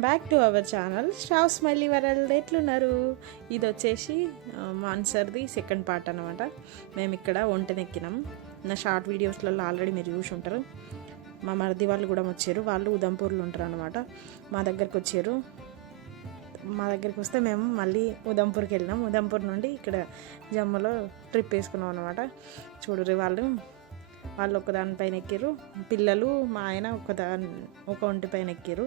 Welcome back to our channel starve smiley world. ఎట్లున్నారు? ఇది వచ్చేసి మాన్సర్ది సెకండ్ పార్ట్ అనమాట. మేము ఇక్కడ ఒంటెనెక్కినాం. నా షార్ట్ వీడియోస్లలో ఆల్రెడీ మీరు చూసి ఉంటారు. మా మరిది వాళ్ళు కూడా వచ్చారు. వాళ్ళు ఉదంపూర్లో ఉంటారు అనమాట. మా దగ్గరికి వచ్చారు. మా దగ్గరికి వస్తే మేము మళ్ళీ ఉదంపూర్కి వెళ్ళినాం. ఉదంపూర్ నుండి ఇక్కడ జమ్మలో ట్రిప్ వేసుకున్నాం అనమాట. చూడరు వాళ్ళు ఒక దానిపైన ఎక్కారు, పిల్లలు మా ఆయన ఒక ఒంటి పైన ఎక్కారు.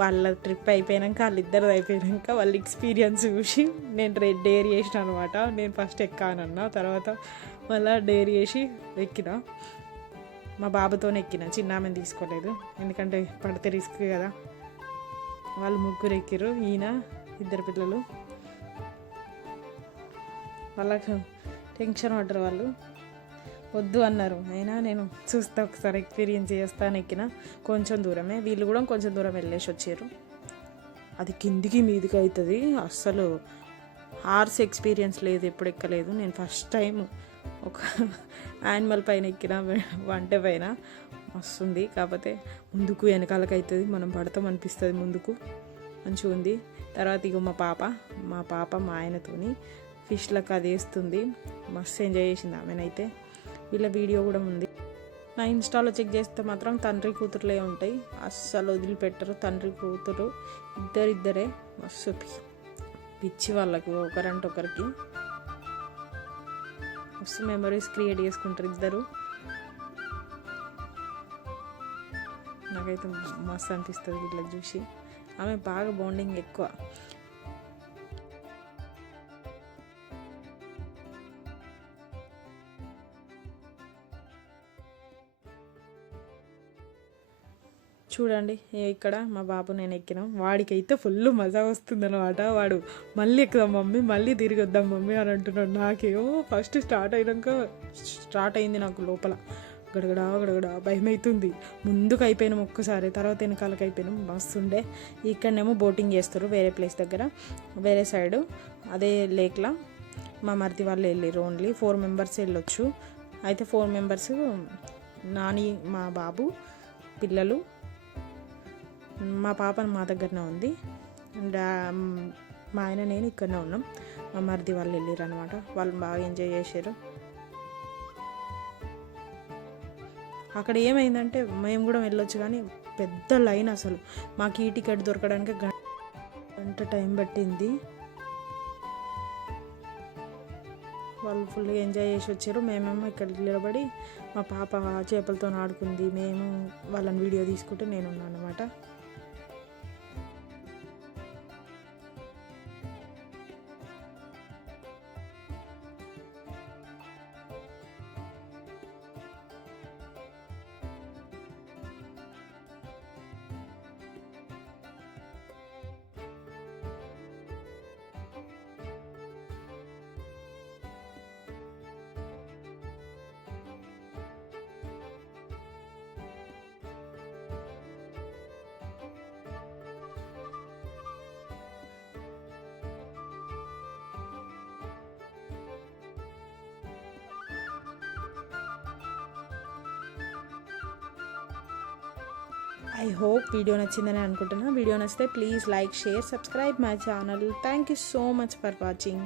వాళ్ళ ట్రిప్ అయిపోయాక వాళ్ళిద్దరు అయిపోయాక వాళ్ళ ఎక్స్పీరియన్స్ చూసి నేను డేర్ చేసిన అనమాట. నేను ఫస్ట్ ఎక్కానన్నా, తర్వాత మళ్ళీ డేర్ చేసి ఎక్కిన. మా బాబుతోనే ఎక్కిన, చిన్న ఆమెను తీసుకోలేదు ఎందుకంటే పడితే రిస్క్ కదా. వాళ్ళు ముగ్గురు ఎక్కిరు, ఈయన ఇద్దరు పిల్లలు. వాళ్ళకి టెన్షన్ పడ్డారు, వాళ్ళు వద్దు అన్నారు. అయినా నేను చూస్తా, ఒకసారి ఎక్స్పీరియన్స్ చేస్తాను. ఎక్కిన కొంచెం దూరమే, వీళ్ళు కూడా కొంచెం దూరం వెళ్ళేసి వచ్చారు. అది కిందికి మీదికి అవుతుంది. అస్సలు హార్స్ ఎక్స్పీరియన్స్ లేదు, ఎప్పుడు ఎక్కలేదు. నేను ఫస్ట్ టైం ఒక యానిమల్ పైన ఎక్కిన, వంట పైన వస్తుంది. కాకపోతే ముందుకు వెనకాలకి అవుతుంది, మనం పడతాం అనిపిస్తుంది. ముందుకు మంచిగా ఉంది. తర్వాత ఇక మా పాప మా ఆయనతోని ఫిష్లకు అది వేస్తుంది. మస్తు ఎంజాయ్ చేసింది ఆమెనైతే. వీళ్ళ వీడియో కూడా ఉంది. నా ఇన్స్టాలో చెక్ చేస్తే మాత్రం తండ్రి కూతురులే ఉంటాయి, అస్సలు వదిలిపెట్టరు. తండ్రి కూతురు ఇద్దరే మస్తు పిచ్చి వాళ్ళకి, ఒకరంటే ఒకరికి మస్తు మెమరీస్ క్రియేట్ చేసుకుంటారు ఇద్దరు. నాకైతే మస్తు అనిపిస్తుంది వీళ్ళకి చూసి. ఆమె బాగా బాండింగ్ ఎక్కువ. చూడండి, ఇక్కడ మా బాబు నేను ఎక్కినాం. వాడికైతే ఫుల్ మజా వస్తుంది అనమాట. వాడు మళ్ళీ ఎక్కుదాం మమ్మీ, మళ్ళీ తిరిగి వద్దాం మమ్మీ అని అంటున్నాడు. నాకేమో ఫస్ట్ స్టార్ట్ అయింది నాకు లోపల గడగడా భయం అవుతుంది. ముందుకు అయిపోయినాం ఒక్కసారి, తర్వాత వెనకాలకి అయిపోయినాం. మస్తు ఉండే. ఇక్కడనేమో బోటింగ్ చేస్తారు వేరే ప్లేస్ దగ్గర, వేరే సైడు అదే లేక్లా. మా మరిది వాళ్ళు వెళ్ళారు. ఓన్లీ 4 మెంబర్స్ వెళ్ళొచ్చు. అయితే 4 మెంబర్స్ నాని, మా బాబు, పిల్లలు, మా పాప మా దగ్గరనే ఉంది. అండ్ మా ఆయన నేను ఇక్కడనే ఉన్నాం. మా మరిది వాళ్ళు వెళ్ళారు అనమాట. వాళ్ళు బాగా ఎంజాయ్ చేశారు. అక్కడ ఏమైందంటే మేము కూడా వెళ్ళొచ్చు, కానీ పెద్ద లైన్. అసలు మాకు ఈ టికెట్ దొరకడానికి గంట టైం పట్టింది. వాళ్ళు ఫుల్గా ఎంజాయ్ చేసి వచ్చారు. మేమేమో ఇక్కడ నిలబడి మా పాప చేపలతో ఆడుకుంది. మేము వాళ్ళని వీడియో తీసుకుంటూ నేను ఉన్నాను అనమాట. ఐ హోప్ వీడియో నచ్చిందని అనుకుంటున్నా. వీడియో నచ్చితే please like, share, subscribe my channel. Thank you so much for watching.